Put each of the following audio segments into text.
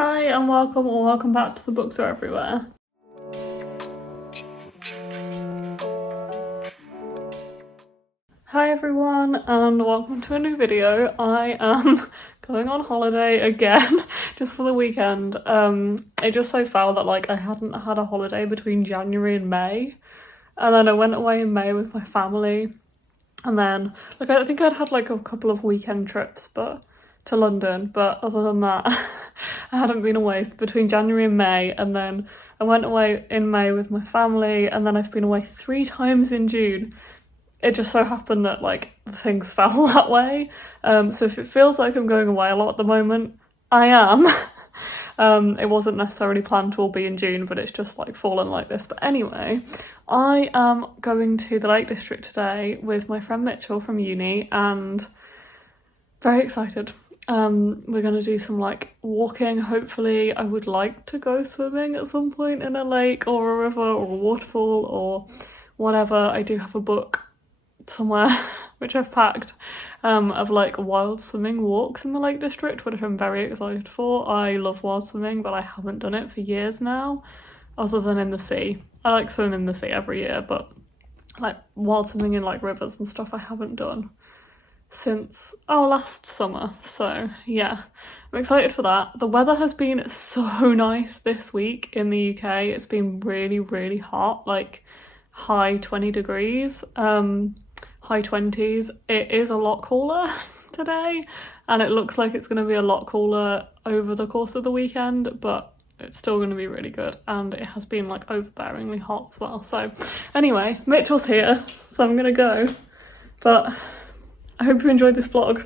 Hi and welcome or welcome back to The Books Are Everywhere. Hi everyone and welcome to a new video. I am going on holiday again just for the weekend. It just so fell that like I hadn't had a holiday between January and May, and then I went away in May with my family, and then like I think I'd had like a couple of weekend trips to London, but other than that I hadn't been away between January and May, and then I went away in May with my family, and then I've been away 3 times in June. It just so happened that like things fell that way. So if it feels like I'm going away a lot at the moment, I am. It wasn't necessarily planned to all be in June, but it's just like fallen like this. But anyway, I am going to the Lake District today with my friend Mitchell from uni, and very excited. We're gonna do some like walking. Hopefully I would like to go swimming at some point in a lake or a river or a waterfall or whatever. I do have a book somewhere which I've packed of like wild swimming walks in the Lake District, which I'm very excited for. I love wild swimming, but I haven't done it for years now, other than in the sea. I like swimming in the sea every year, but like wild swimming in like rivers and stuff I haven't done since last summer. So yeah, I'm excited for that. The weather has been so nice this week in the UK. It's been really hot, like high 20 degrees, high 20s. It is a lot cooler today, and it looks like it's going to be a lot cooler over the course of the weekend, but it's still going to be really good, and it has been like overbearingly hot as well. So anyway, Mitchell's here, so I'm gonna go, but I hope you enjoyed this vlog.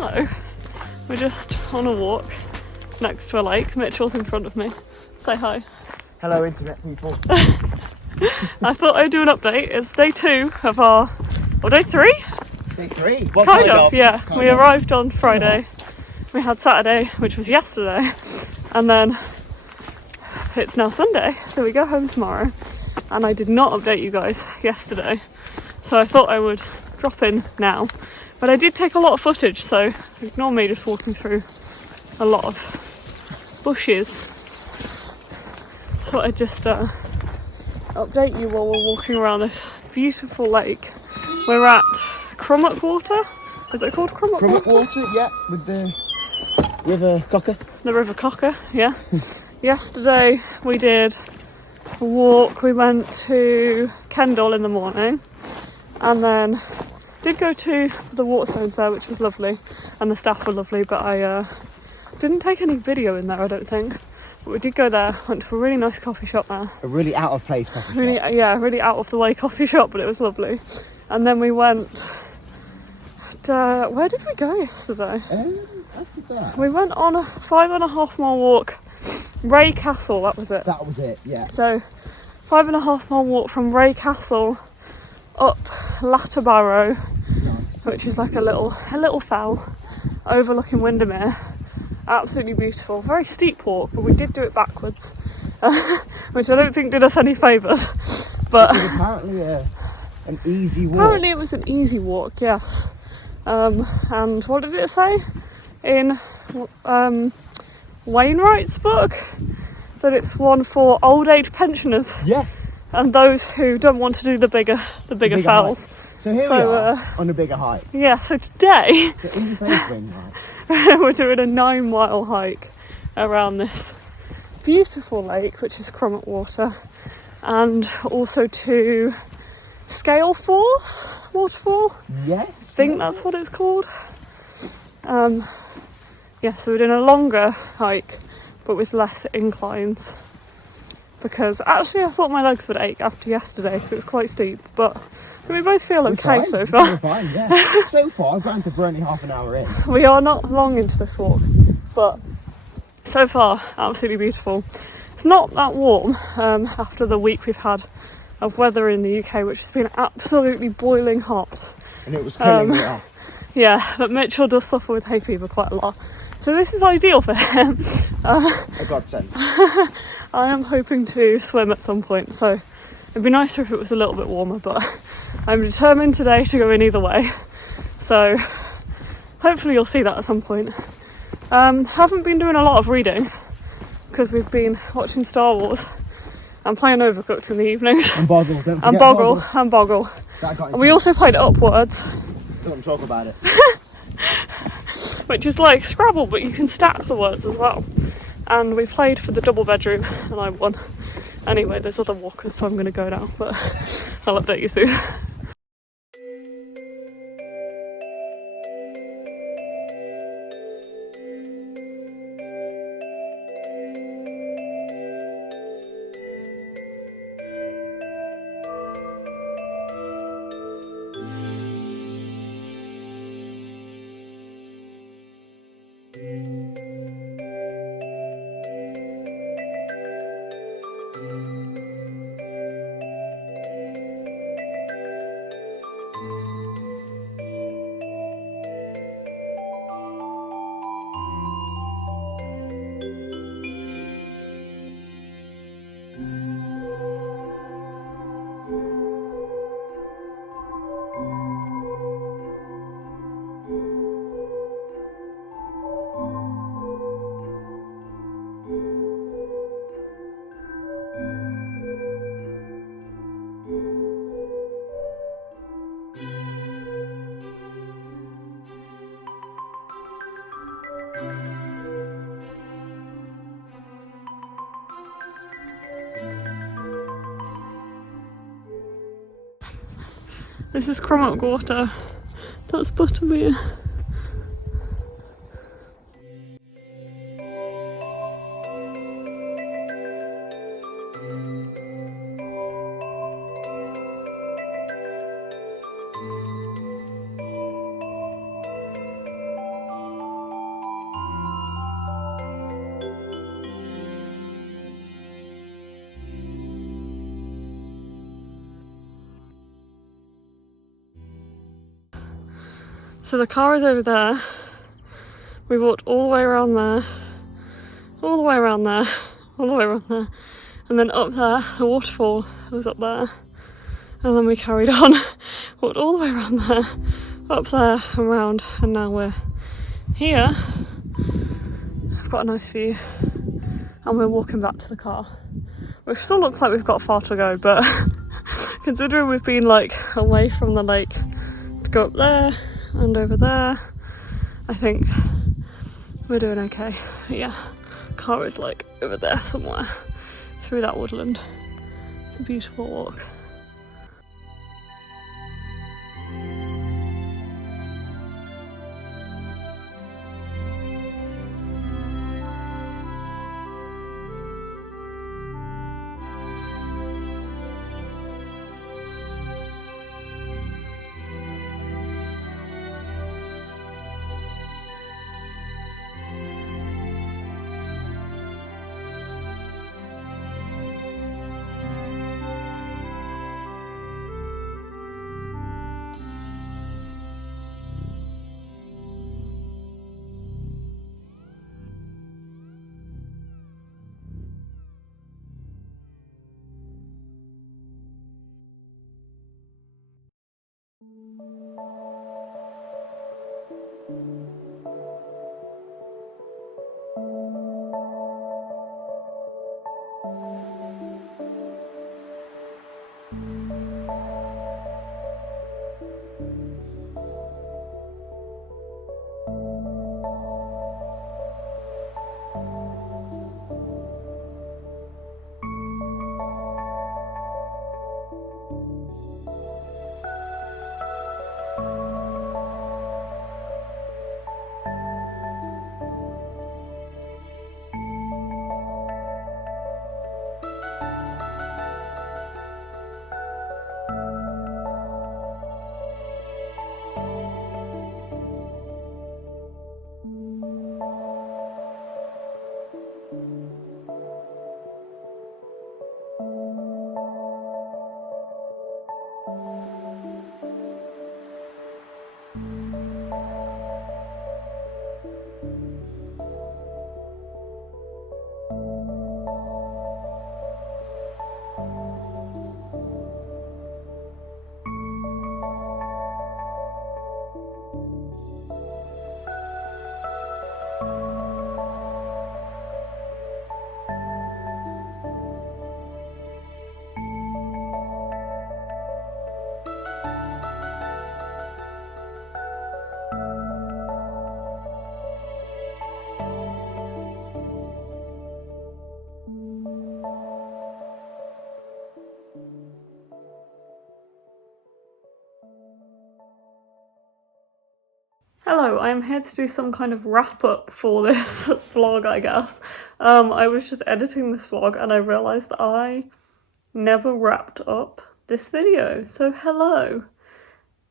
hello. We're just on a walk next to a lake. Mitchell's in front of me. Say hi. Hello, internet people. I thought I'd do an update. It's day 2 of our, or day 3? Day 3? Well, kind of, yeah. Kind we of. arrived on Friday. We had Saturday, which was yesterday, and then it's now Sunday, so we go home tomorrow. And I did not update you guys yesterday, so I thought I would drop in now. But I did take a lot of footage, so ignore me just walking through a lot of bushes. Thought I'd just update you while we're walking around this beautiful lake. We're at Crummock Water. Is it called Crummock Water? Water, yeah, with the River Cocker. The River Cocker, yeah. Yesterday we did a walk. We went to Kendal in the morning, and then did go to the Waterstones there, which was lovely, and the staff were lovely, but I didn't take any video in there, I don't think. But we did go there, went to a really nice coffee shop there. A really out of place coffee shop. Really out of the way coffee shop, but it was lovely. And then we went, where did we go yesterday? After that. We went on a 5.5 mile walk, Ray Castle, that was it. That was it, yeah. So 5.5 mile walk from Ray Castle up Latterbarrow, which is like a little fell overlooking Windermere. Absolutely beautiful, very steep walk, but we did do it backwards, which I don't think did us any favours. But it was apparently an easy walk. Apparently it was an easy walk, yes. And what did it say in Wainwright's book? That it's one for old age pensioners. Yeah. And those who don't want to do the bigger fells. Heights. So here we are on a bigger height. Yeah, so today We're doing a 9-mile hike around this beautiful lake, which is Crummock Water, and also to Scale Falls waterfall. Yes. I think that's what it's called. Yeah, so we're doing a longer hike, but with less inclines. Because actually I thought my legs would ache after yesterday because it was quite steep, but we both feel okay so far. We're fine, yeah. So far, granted we're only half an hour in. We are not long into this walk, but so far absolutely beautiful. It's not that warm after the week we've had of weather in the UK, which has been absolutely boiling hot. And it was killing me off. Yeah, but Mitchell does suffer with hay fever quite a lot. So this is ideal for him. A godsend. I am hoping to swim at some point, so it'd be nicer if it was a little bit warmer, but I'm determined today to go in either way. So hopefully you'll see that at some point. Haven't been doing a lot of reading because we've been watching Star Wars and playing Overcooked in the evenings. And Boggle, don't forget And Boggle. And we also played Upwards. Don't talk about it. Which is like Scrabble, but you can stack the words as well. And we played for the double bedroom and I won. Anyway, there's other walkers, so I'm going to go now, but I'll update you soon. This is Crummock Water. That's Buttermere. So the car is over there. We walked all the way around there, all the way around there, all the way around there, and then up there, the waterfall was up there, and then we carried on, walked all the way around there, up there and round, and now we're here. I've got a nice view, and we're walking back to the car, which still looks like we've got far to go, but considering we've been like away from the lake to go up there and over there, I think we're doing okay. But yeah, car is like over there somewhere through that woodland. It's a beautiful walk. Hello, I'm here to do some kind of wrap up for this vlog, I guess. I was just editing this vlog and I realised that I never wrapped up this video. So hello.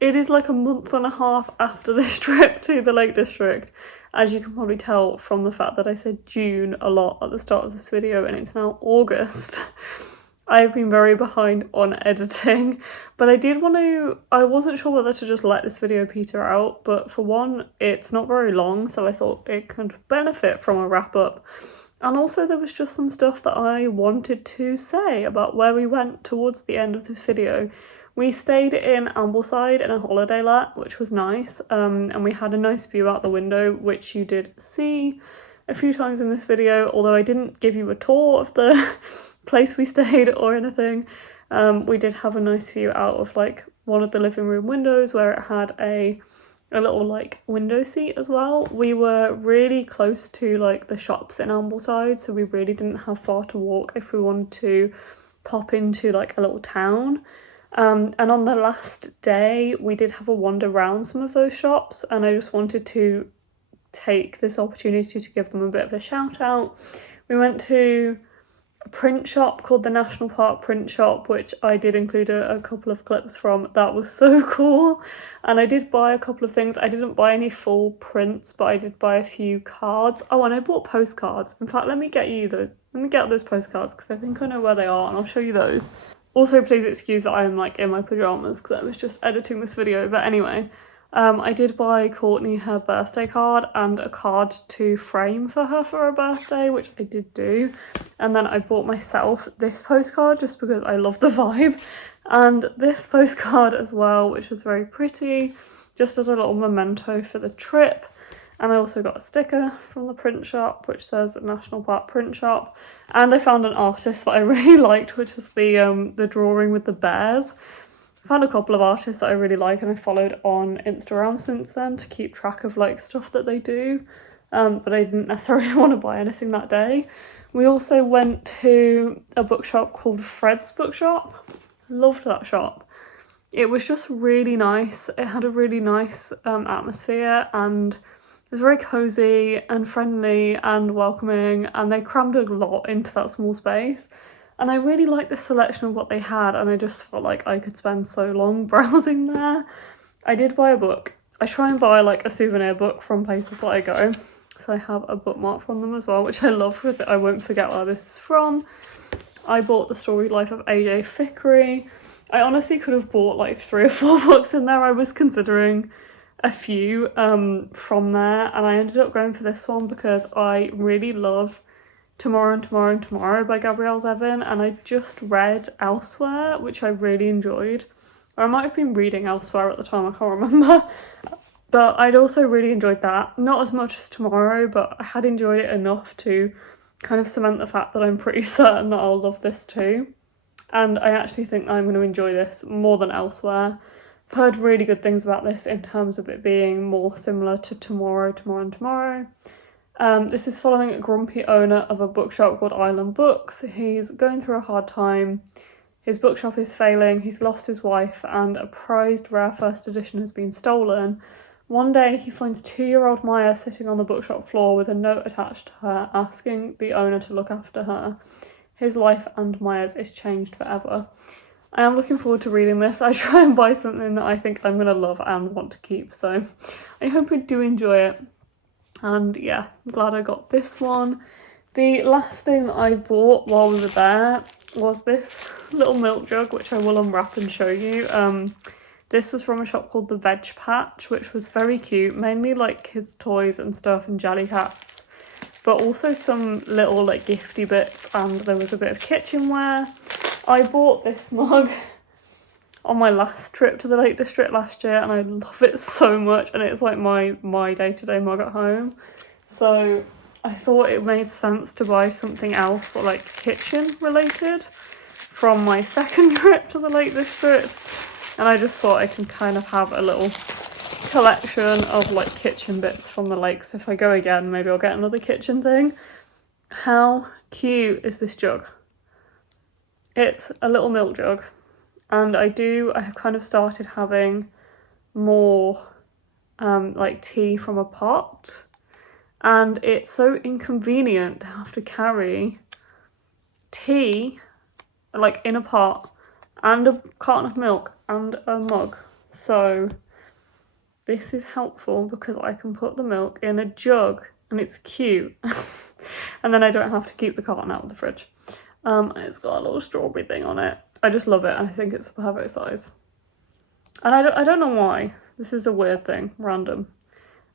It is like a month and a half after this trip to the Lake District, as you can probably tell from the fact that I said June a lot at the start of this video and it's now August. I've been very behind on editing, but I wasn't sure whether to just let this video peter out, but for one, it's not very long, so I thought it could benefit from a wrap up. And also there was just some stuff that I wanted to say about where we went towards the end of this video. We stayed in Ambleside in a holiday let, which was nice, and we had a nice view out the window, which you did see a few times in this video, although I didn't give you a tour of the place we stayed or anything. We did have a nice view out of like one of the living room windows where it had a little like window seat as well. We were really close to like the shops in Ambleside, so we really didn't have far to walk if we wanted to pop into like a little town. And on the last day we did have a wander around some of those shops, and I just wanted to take this opportunity to give them a bit of a shout out. We went to a print shop called the National Park Print Shop, which I did include a couple of clips from. That was so cool. And I did buy a couple of things. I didn't buy any full prints, but I did buy a few cards. Oh, and I bought postcards. In fact, let me get those postcards because I think I know where they are and I'll show you those. Also, please excuse that I am like in my pajamas because I was just editing this video. But anyway, I did buy Courtney her birthday card and a card to frame for her birthday, which I did do. And then I bought myself this postcard just because I love the vibe. And this postcard as well, which is very pretty, just as a little memento for the trip. And I also got a sticker from the print shop, which says National Park Print Shop. And I found an artist that I really liked, which is the drawing with the bears. I found a couple of artists that I really like and I followed on Instagram since then to keep track of like stuff that they do, but I didn't necessarily want to buy anything that day. We also went to a bookshop called Fred's Bookshop. Loved that shop. It was just really nice. It had a really nice atmosphere, and it was very cozy and friendly and welcoming, and they crammed a lot into that small space. And I really liked the selection of what they had, and I just felt like I could spend so long browsing there. I did buy a book. I try and buy like a souvenir book from places that I go. So I have a bookmark from them as well, which I love because I won't forget where this is from. I bought The Storied Life of AJ Fikry. I honestly could have bought like 3 or 4 books in there. I was considering a few from there, and I ended up going for this one because I really love Tomorrow and Tomorrow and Tomorrow by Gabrielle Zevin, and I just read Elsewhere, which I really enjoyed. Or I might have been reading Elsewhere at the time, I can't remember. But I'd also really enjoyed that. Not as much as Tomorrow, but I had enjoyed it enough to kind of cement the fact that I'm pretty certain that I'll love this too. And I actually think I'm going to enjoy this more than Elsewhere. I've heard really good things about this in terms of it being more similar to Tomorrow, Tomorrow and Tomorrow. This is following a grumpy owner of a bookshop called Island Books. He's going through a hard time. His bookshop is failing, he's lost his wife, and a prized rare first edition has been stolen. One day he finds 2-year-old Maya sitting on the bookshop floor with a note attached to her asking the owner to look after her. His life and Maya's is changed forever. I am looking forward to reading this. I try and buy something that I think I'm going to love and want to keep, so I hope you do enjoy it. And yeah, I'm glad I got this one. The last thing I bought while we were there was this little milk jug, which I will unwrap and show you. This was from a shop called The Veg Patch, which was very cute, mainly like kids' toys and stuff and jelly cats, but also some little like gifty bits, and there was a bit of kitchenware. I bought this mug on my last trip to the Lake District last year, and I love it so much, and it's like my day-to-day mug at home. So I thought it made sense to buy something else like kitchen related from my second trip to the Lake District, and I just thought I can kind of have a little collection of like kitchen bits from the lakes. If I go again, maybe I'll get another kitchen thing. How cute is this jug? It's a little milk jug. And I have kind of started having more like tea from a pot, and it's so inconvenient to have to carry tea like in a pot and a carton of milk and a mug. So this is helpful because I can put the milk in a jug and it's cute. And then I don't have to keep the carton out of the fridge. It's got a little strawberry thing on it. I just love it, and I think it's the perfect size. And I don't know why. This is a weird thing, random.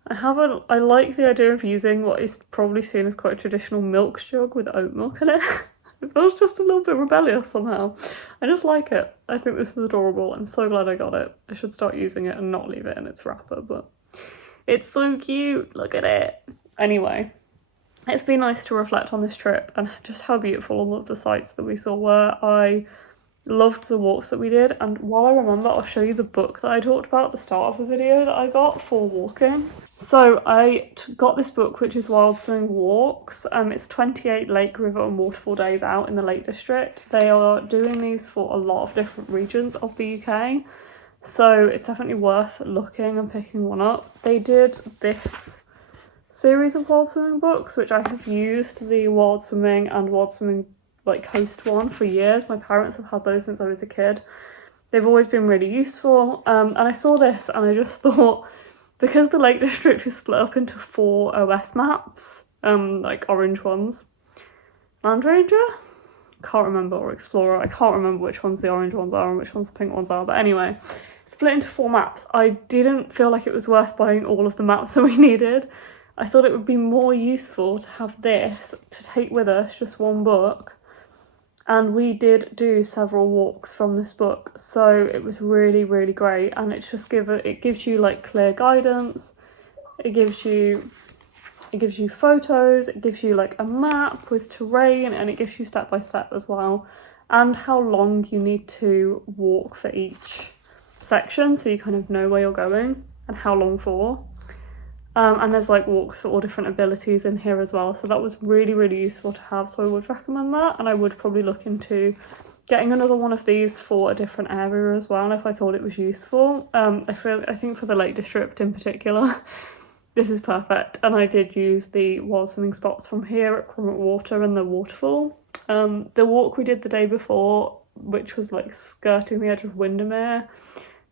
I like the idea of using what is probably seen as quite a traditional milk jug with oat milk in it. It feels just a little bit rebellious somehow. I just like it. I think this is adorable. I'm so glad I got it. I should start using it and not leave it in its wrapper, but it's so cute. Look at it. Anyway, it's been nice to reflect on this trip and just how beautiful all of the sights that we saw were. I loved the walks that we did, and while I remember, I'll show you the book that I talked about at the start of the video that I got for walking. So I got this book, which is Wild Swimming Walks. It's 28 lake, river and waterfall days out in the Lake District. They are doing these for a lot of different regions of the UK, so it's definitely worth looking and picking one up. They did this series of wild swimming books, which I have used, the wild swimming and wild swimming like coast one, for years. My parents have had those since I was a kid. They've always been really useful, and I saw this and I just thought, because the Lake District is split up into 4 OS maps, like orange ones, Land Ranger? Can't remember, or Explorer, I can't remember which ones the orange ones are and which ones the pink ones are, but anyway, split into 4 maps. I didn't feel like it was worth buying all of the maps that we needed. I thought it would be more useful to have this to take with us, just one book. And we did do several walks from this book, so it was really, really great. And it's just it gives you like clear guidance. It gives you photos. It gives you like a map with terrain, and it gives you step by step as well, and how long you need to walk for each section, so you kind of know where you're going and how long for. And there's like walks for all different abilities in here as well, so that was really, really useful to have. So I would recommend that, and I would probably look into getting another one of these for a different area as well if I thought it was useful. I think for the Lake District in particular, this is perfect. And I did use the wild swimming spots from here at Crummet Water and the waterfall. The walk we did the day before, which was like skirting the edge of Windermere,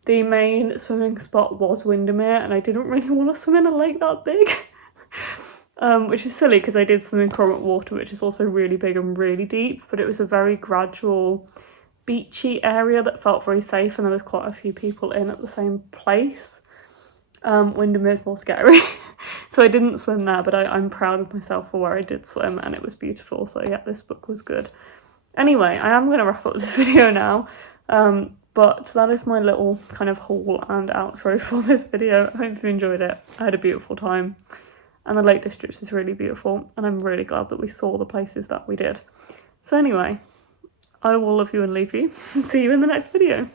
the main swimming spot was Windermere, and I didn't really want to swim in a lake that big. Which is silly because I did swim in Crummet Water, which is also really big and really deep, but it was a very gradual beachy area that felt very safe, and there was quite a few people in at the same place. Windermere's more scary. So I didn't swim there, but I'm proud of myself for where I did swim, and it was beautiful. So yeah, this book was good. Anyway, I am going to wrap up this video now. But that is my little kind of haul and outro for this video. I hope you enjoyed it. I had a beautiful time, and the Lake District is really beautiful, and I'm really glad that we saw the places that we did. So anyway, I will love you and leave you. See you in the next video.